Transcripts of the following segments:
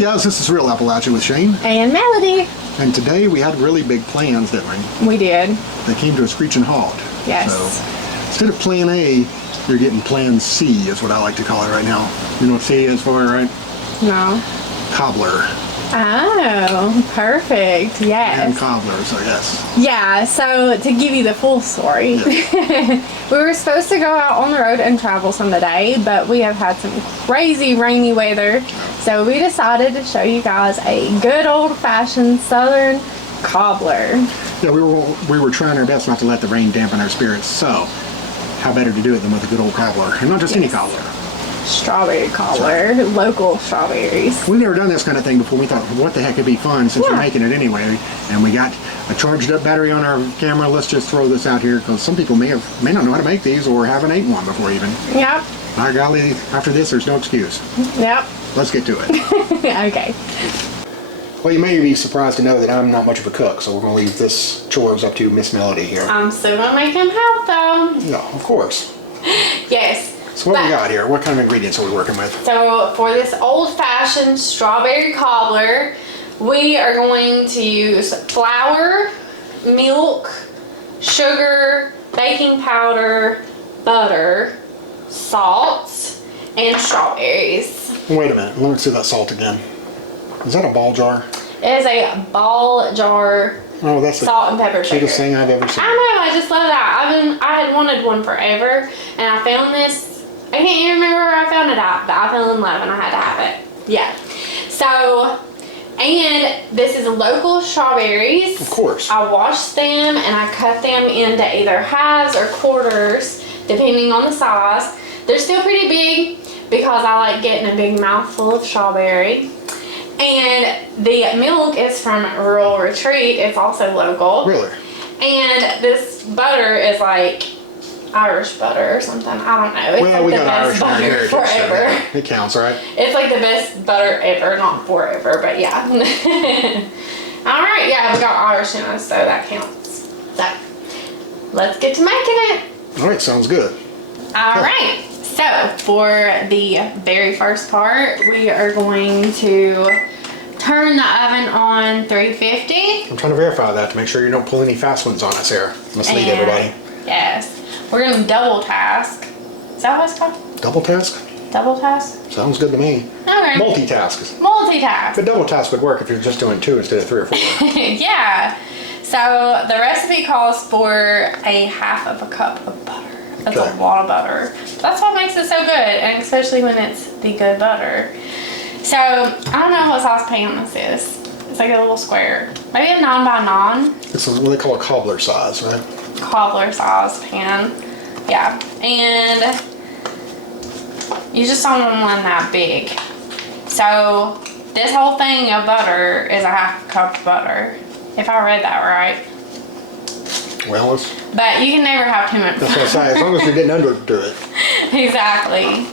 Hey guys, this is Real Appalachia with Shane. And Melody. And today we had really big plans, didn't we? We did. They came to a screeching halt. Yes. So instead of plan A, you're getting plan C is what I like to call it right now. You know what C is for, right? No. Cobbler. Oh, perfect. Yes. And cobbler, so yes. Yeah, so to give you the full story, Yes. we were supposed to go out on the road and travel some today, but we have had some crazy rainy weather, so we decided to show you guys a good old-fashioned southern cobbler. Yeah, we were trying our best not to let the rain dampen our spirits, so how better to do it than with a good old cobbler, and not just any cobbler. Strawberry cobbler, local strawberries. We've never done this kind of thing before. We thought, what the heck could be fun since we're making it anyway. And we got a charged up battery on our camera. Let's just throw this out here because some people may not know how to make these or haven't eaten one before even. Yep. By golly, after this, there's no excuse. Yep. Let's get to it. Okay. Well, you may be surprised to know that I'm not much of a cook, so we're going to leave this chores up to Miss Melody here. I'm still going to make him help though. No, of course. Yes. So what we got here? What kind of ingredients are we working with? So for this old-fashioned strawberry cobbler, we are going to use flour, milk, sugar, baking powder, butter, salt, and strawberries. Wait a minute. Let me see that salt again. Is that a ball jar? It is a ball jar. Oh, that's salt and pepper shaker. Cutest thing I've ever seen. I know. I just love that. I had wanted one forever, and I found this. I can't even remember where I found it at, but I fell in love and I had to have it. Yeah. So, and this is local strawberries. Of course. I washed them and I cut them into either halves or quarters, depending on the size. They're still pretty big because I like getting a big mouthful of strawberry. And the milk is from Rural Retreat. It's also local. Really? And this butter is like Irish butter or something. I don't know. It's well, like we the got Irish best on butter heritage, forever. so it counts, right? It's like the best butter ever, not forever, but yeah. All right, yeah, we got Irish in us, so that counts. So let's get to making it. All right, sounds good. All right. So for the very first part, we are going to turn the oven on 350. I'm trying to verify that to make sure you don't pull any fast ones on us here. Mislead everybody. Yes. We're going to double task. Is that what it's called? Double task? Double task? Sounds good to me. Okay. Multitask. Multitask. But double task would work if you're just doing 2 instead of 3 or 4. Yeah. So the recipe calls for a half of a cup of butter. That's a lot of butter. That's what makes it so good, and especially when it's the good butter. So I don't know what size pan this is. It's like a little square. Maybe a 9 by 9. It's what they call a cobbler size, right? Cobbler size pan. Yeah. And you just don't want one that big. So this whole thing of butter is a half cup of butter. If I read that right. Well, but you can never have too much butter. That's what I say. As long as you're getting under to it. Exactly.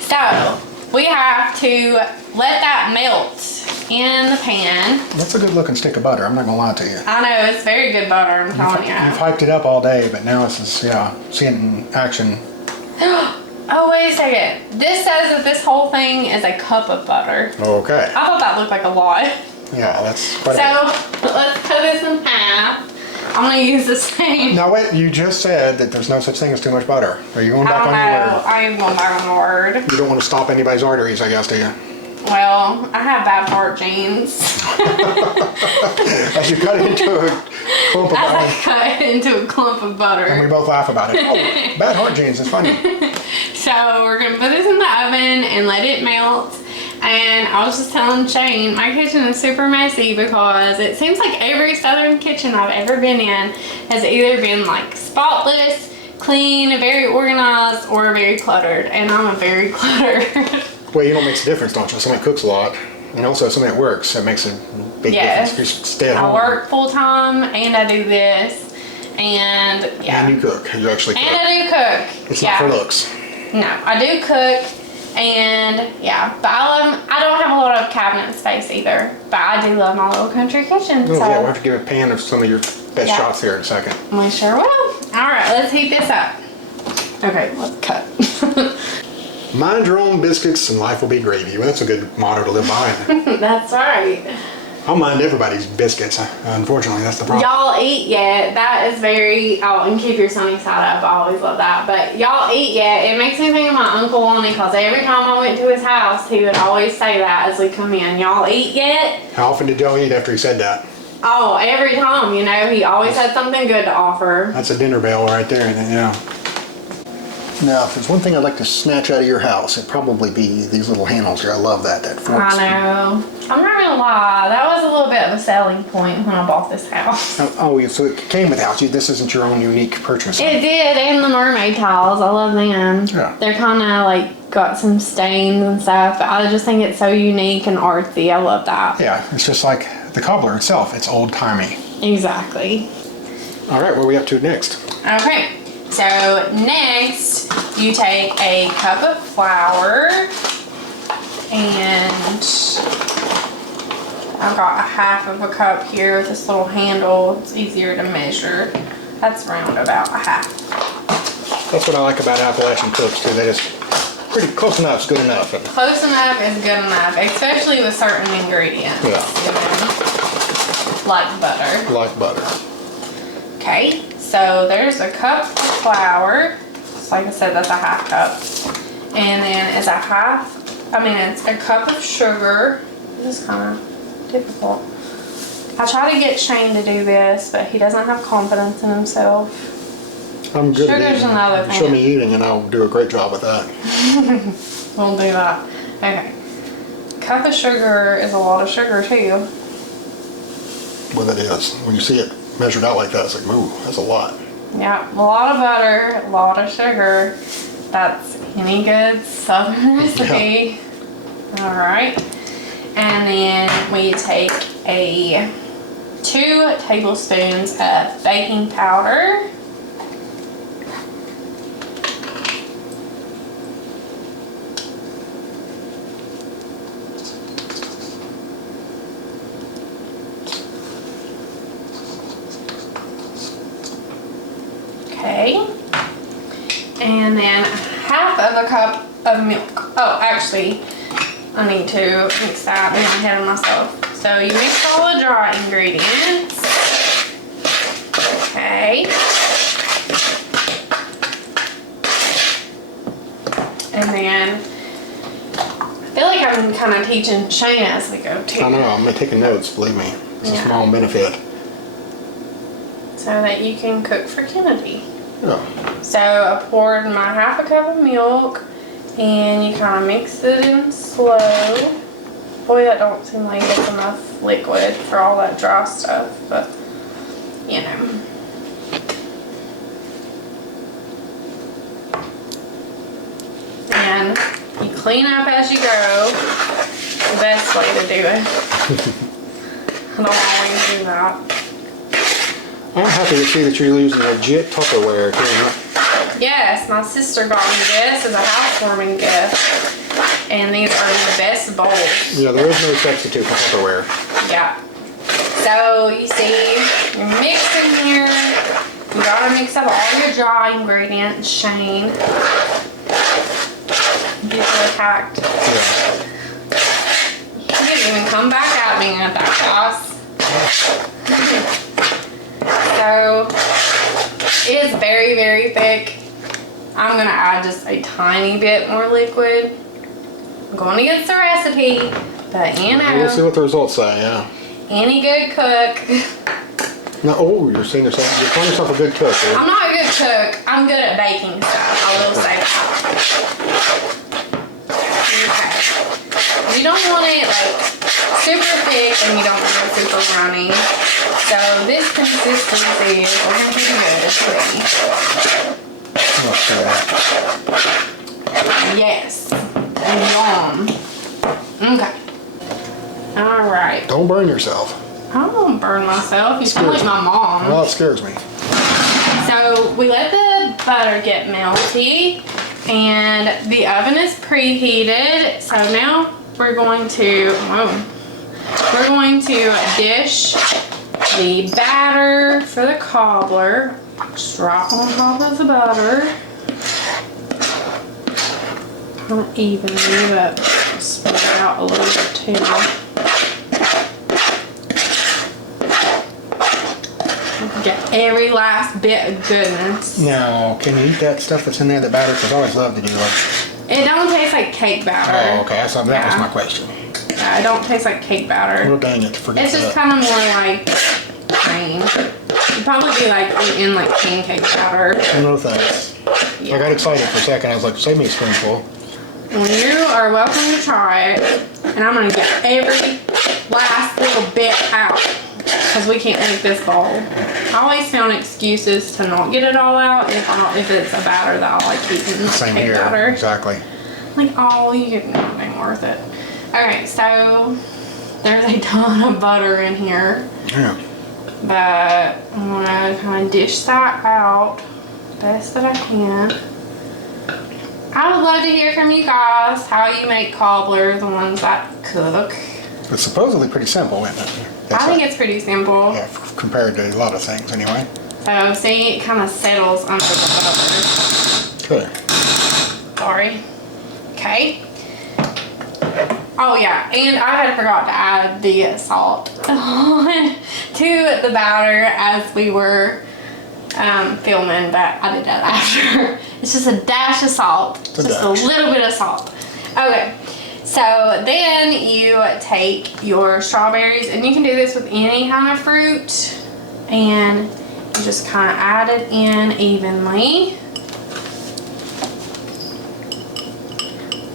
So we have to let that melt in the pan. That's a good looking stick of butter. I'm not gonna lie to you. I know, it's very good butter, I'm telling you. You've hyped it up all day, but now it's just, seeing it in action. Oh, wait a second. This says that this whole thing is a cup of butter. Okay. I thought that looked like a lot. Yeah, that's quite So let's cut this in half. I'm gonna use the same. Now wait, you just said that there's no such thing as too much butter. Are you going back on your word? I am going back on my word. You don't want to stop anybody's arteries, I guess, do you? Well, I have bad heart genes. As you cut it into a clump of butter. As I cut it into a clump of butter. And we both laugh about it. Oh, bad heart genes, it's funny. So we're gonna put this in the oven and let it melt. And I was just telling Shane, my kitchen is super messy because it seems like every southern kitchen I've ever been in has either been like spotless, clean, very organized, or very cluttered. And I'm a very cluttered. Well, you know what makes a difference, don't you? Somebody cooks a lot, and also somebody that works. That makes a big difference. If you stay at home. I work full time, and I do this, and yeah. And you cook. You actually cook. And I do cook. It's not for looks. No, I do cook. And yeah, but I don't have a lot of cabinet space either, but I do love my little country kitchen. Oh, yeah, we'll have to give a pan of some of your best shots here in a second. We sure will. All right, let's heat this up. Okay, let's cut. Mind your own biscuits and life will be gravy. Well, that's a good motto to live by. Isn't it? That's right. I'll mind everybody's biscuits. Unfortunately, that's the problem. Y'all eat yet. That is very, oh, and keep your sunny side up. I always love that. But y'all eat yet. It makes me think of my Uncle Lonnie because every time I went to his house, he would always say that as we come in. Y'all eat yet? How often did y'all eat after he said that? Oh, every time, you know, he always had something good to offer. That's a dinner bell right there, yeah. Now, if there's one thing I'd like to snatch out of your house, it'd probably be these little handles here. I love that forks. I know. I'm not gonna lie, that was a little bit of a selling point when I bought this house. Oh, so it came with the house. This isn't your own unique purchase. It did, and the mermaid tiles. I love them. Yeah. They're kind of like got some stains and stuff, but I just think it's so unique and artsy. I love that. Yeah, it's just like the cobbler itself. It's old-timey. Exactly. All right, what are we up to next? Okay, so next you take a cup of flour, and I've got a half of a cup here with this little handle. It's easier to measure. That's around about a half. That's what I like about Appalachian cooks too. They just pretty close enough is good enough. Close enough is good enough, especially with certain ingredients. Yeah. You know, like butter. Like butter. Okay, so there's a cup of flour. So like I said, that's a half cup. And then it's it's a cup of sugar. This is kind of difficult. I try to get Shane to do this, but he doesn't have confidence in himself. I'm good Sugar's at eating. another thing. Show me eating and I'll do a great job with that. We'll do that. Okay. Cup of sugar is a lot of sugar too. Well, that is. When you see it measured out like that, it's like, ooh, that's a lot. Yeah, a lot of butter, a lot of sugar. That's any good Southern recipe. Yeah. All right. And then we take 2 tablespoons of baking powder. Okay, and then half of a cup of milk. Oh, actually, I need to mix that. I'm ahead of myself. So you mix all the dry ingredients. Okay. And then I feel like I'm kind of teaching Shane as we go too. I know, I'm taking notes, believe me. It's a small benefit. So that you can cook for Kennedy. Yeah. So I poured my half a cup of milk, and you kind of mix it in slow. Boy, that don't seem like it's enough liquid for all that dry stuff, but you know. And you clean up as you go. The best way to do it. I don't always do that. I'm happy to see that you're using legit Tupperware here. Yes, my sister got me this as a housewarming gift. And these are the best bowls. Yeah, there is no substitute for Tupperware. Yeah. So, you see, you're mixing here. You gotta mix up all your dry ingredients, Shane. Get you attacked. Yeah. You didn't even come back at me at that class. So, it is very, very thick. I'm gonna add just a tiny bit more liquid. I'm going against the recipe, but you know. We'll see what the results say, yeah. Any good cook. Now, oh, you're calling yourself a good cook, eh? I'm not a good cook. I'm good at baking stuff. I will say that. Okay. You don't want it like super thick and you don't want it super runny. So this consistency is going to be good for me. Yes. Yum. Okay. Alright. Don't burn yourself. I won't burn myself. You sound like my mom. Well, it scares me. So we let the butter get melty and the oven is preheated. So now we're going to dish the batter for the cobbler just right on top of the butter. Not evenly, but spread it out a little bit too. Get every last bit of goodness. Now, can you eat that stuff that's in there, the batter? Because I always love to do like... It don't taste like cake batter. Oh, okay. That was my question. Yeah, it don't taste like cake batter. Well, dang it. Forget It's just kind of more like cream. It'd probably be like eating like pancake batter. No thanks. Yeah. I got excited for a second. I was like, save me a spoonful. Well, you are welcome to try it. And I'm going to get every last little bit out. Because we can't make this bowl. I always found excuses to not get it all out if it's a batter that I like eating. Same cake here. Batter. Exactly. Like, oh, you get nothing worth it. Okay, so there's a ton of butter in here. Yeah. But I'm gonna kind of dish that out best that I can. I would love to hear from you guys how you make cobbler, the ones that cook. It's supposedly pretty simple, isn't it? I think it's pretty simple. Yeah, compared to a lot of things anyway. So see, it kind of settles under the butter. Good. Sorry. Okay. Oh yeah, and I had forgot to add the salt on to the batter as we were filming, but I did that after. It's just a dash of salt, just a little bit of salt. Okay, so then you take your strawberries, and you can do this with any kind of fruit, and you just kind of add it in evenly.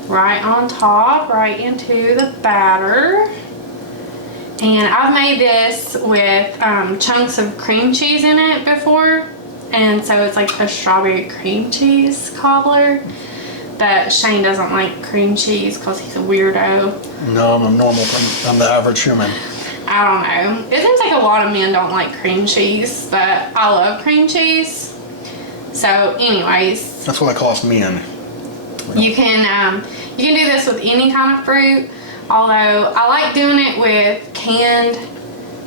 Right on top, right into the batter. And I've made this with chunks of cream cheese in it before. And so it's like a strawberry cream cheese cobbler. But Shane doesn't like cream cheese because he's a weirdo. No, I'm normal. I'm the average human. I don't know. It seems like a lot of men don't like cream cheese, but I love cream cheese. So anyways. That's what I call us men. You can do this with any kind of fruit, although I like doing it with canned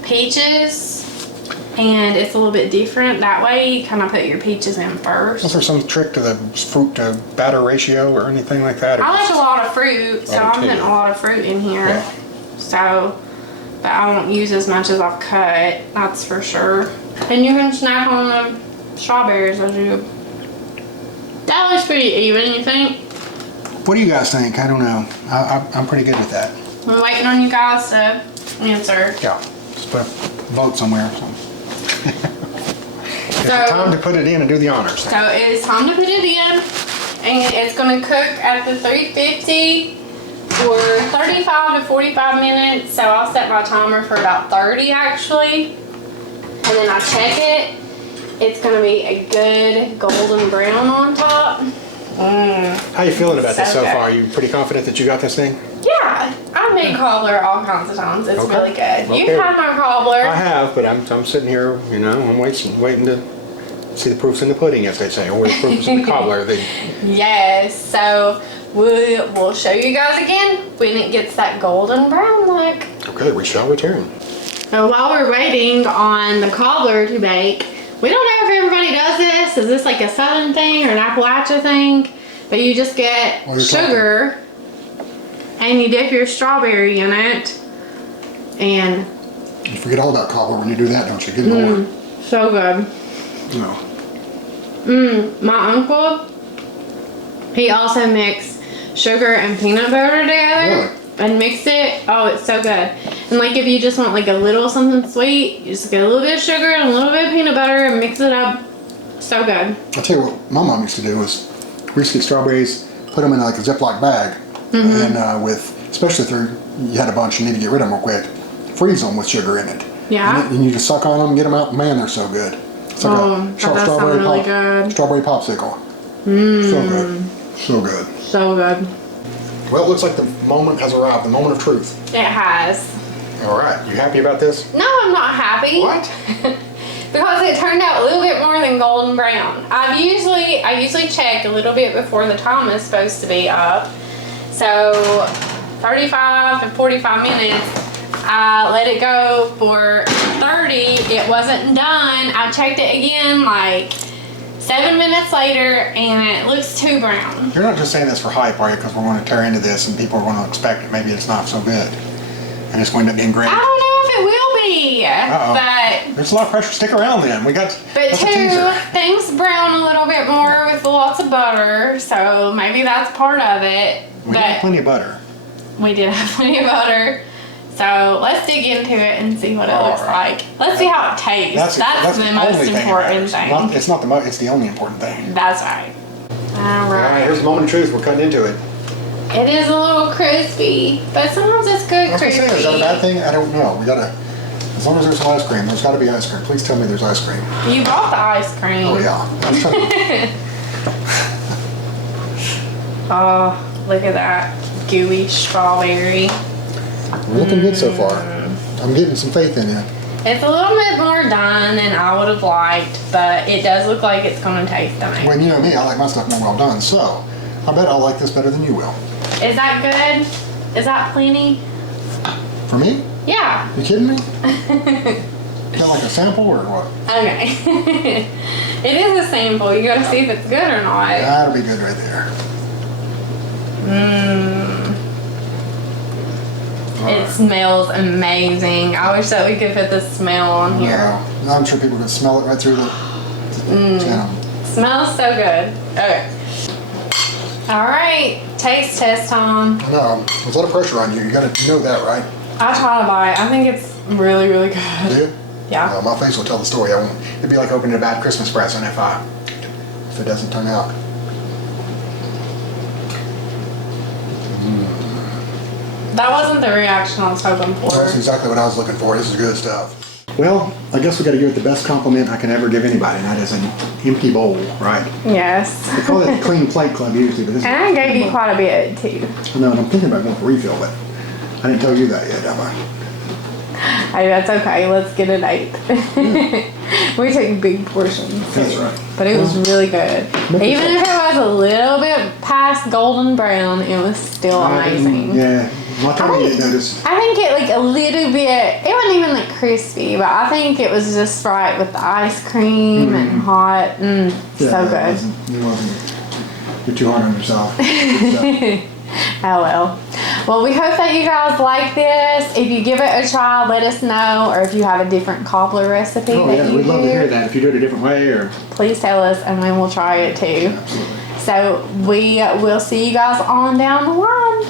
peaches, and it's a little bit different. That way you kind of put your peaches in first. Is there some trick to the fruit to batter ratio or anything like that? I like a lot of fruit, so I'm putting a lot of fruit in here. Yeah. So, but I won't use as much as I've cut, that's for sure. And you can snack on the strawberries as you... That looks pretty even, you think? What do you guys think? I don't know. I'm pretty good with that. I'm waiting on you guys to answer. Yeah. Just put a vote somewhere. It's time to put it in and do the honors. So it is time to put it in, and it's going to cook at the 350 for 35 to 45 minutes. So I'll set my timer for about 30 actually, and then I check it. It's going to be a good golden brown on top. How you feeling about this so far? Are you pretty confident that you got this thing? Yeah, I've made cobbler all kinds of times. It's really good. Okay. You've had my cobbler. I have, but I'm sitting here, you know, I'm waiting to see the proofs in the pudding, as they say, or the proofs in the cobbler. Yes, so we'll show you guys again when it gets that golden brown look. Okay, we shall return. So while we're waiting on the cobbler to bake, we don't know if everybody does this. Is this like a Southern thing or an Appalachia thing? But you just get sugar and you dip your strawberry in it, and you forget all about cobbler when you do that, don't you? Get more. So good. No. My uncle, he also mixed sugar and peanut butter together and mixed it. Oh, it's so good. And like if you just want like a little something sweet, you just get a little bit of sugar and a little bit of peanut butter and mix it up. So good. I'll tell you what my mom used to do was we used to get strawberries, put them in like a Ziploc bag, and especially if you had a bunch you need to get rid of them real quick, freeze them with sugar in it. Yeah. And you just suck on them, get them out. Man, they're so good. It's like a strawberry really good. Strawberry popsicle. So good. So good. So good. Well, it looks like the moment has arrived, the moment of truth. It has. All right, you happy about this? No, I'm not happy. What? Because it turned out a little bit more than golden brown. I usually check a little bit before the time is supposed to be up. So 35 to 45 minutes. I let it go for 30. It wasn't done. I checked it again like 7 minutes later, and it looks too brown. You're not just saying this for hype, are you? Because we're going to tear into this and people are going to expect it. Maybe it's not so good. And it's going to end up being great. I don't know if it will be, but there's a lot of pressure. Stick around then. but that's a two, teaser. things brown a little bit more with lots of butter, so maybe that's part of it. We have plenty of butter. We did have plenty of butter. So let's dig into it and see what it looks like. Let's see how it tastes. That's the most important thing. It's not the most, it's the only important thing. That's right. All right. Here's the moment of truth. We're cutting into it. It is a little crispy, but sometimes it's good crispy. Is that a bad thing? I don't know. We gotta, as long as there's some ice cream, there's gotta be ice cream. Please tell me there's ice cream. You bought the ice cream. Oh yeah. Oh, look at that gooey strawberry. We're looking good so far. I'm getting some faith in you. It's a little bit more done than I would have liked, but it does look like it's going to taste nice. Well, you know me, I like my stuff more well done, so I bet I'll like this better than you will. Is that good? Is that plenty? For me? Yeah. You kidding me? Is that like a sample or what? Okay. It is a sample. You got to see if it's good or not. That'll be good right there. It smells amazing. I wish that we could put the smell on here. No, I'm sure people can smell it right through the channel. Smells so good. Okay. All right. Taste test time. No, there's a lot of pressure on you. You gotta know that, right? I try to buy it. I think it's really, really good. Do you? Yeah. No, my face will tell the story. I won't. It'd be like opening a bad Christmas present if it doesn't turn out. That wasn't the reaction I was hoping for. That's exactly what I was looking for. This is good stuff. Well, I guess we got to give it the best compliment I can ever give anybody, and that is an empty bowl, right? Yes. They call it the Clean Plate Club usually, but this And I gave you quite a bit too. No, and I'm thinking about going for refill, but I didn't tell you that yet, am I? Hey, that's okay. Let's get an 8. We take big portions. That's right. But it was really good. Even if it was a little bit past golden brown, it was still amazing. Yeah. Well, I thought you didn't notice. I think it like a little bit, it wasn't even like crispy, but I think it was just right with the ice cream and hot. Yeah, So good. It wasn't. You're too hard on yourself. Oh well. Well, we hope that you guys like this. If you give it a try, let us know. Or if you have a different cobbler recipe that you we'd do, love to hear that. If you do it a different way, or please tell us, and then we'll try it too. absolutely. So we will see you guys on down the line.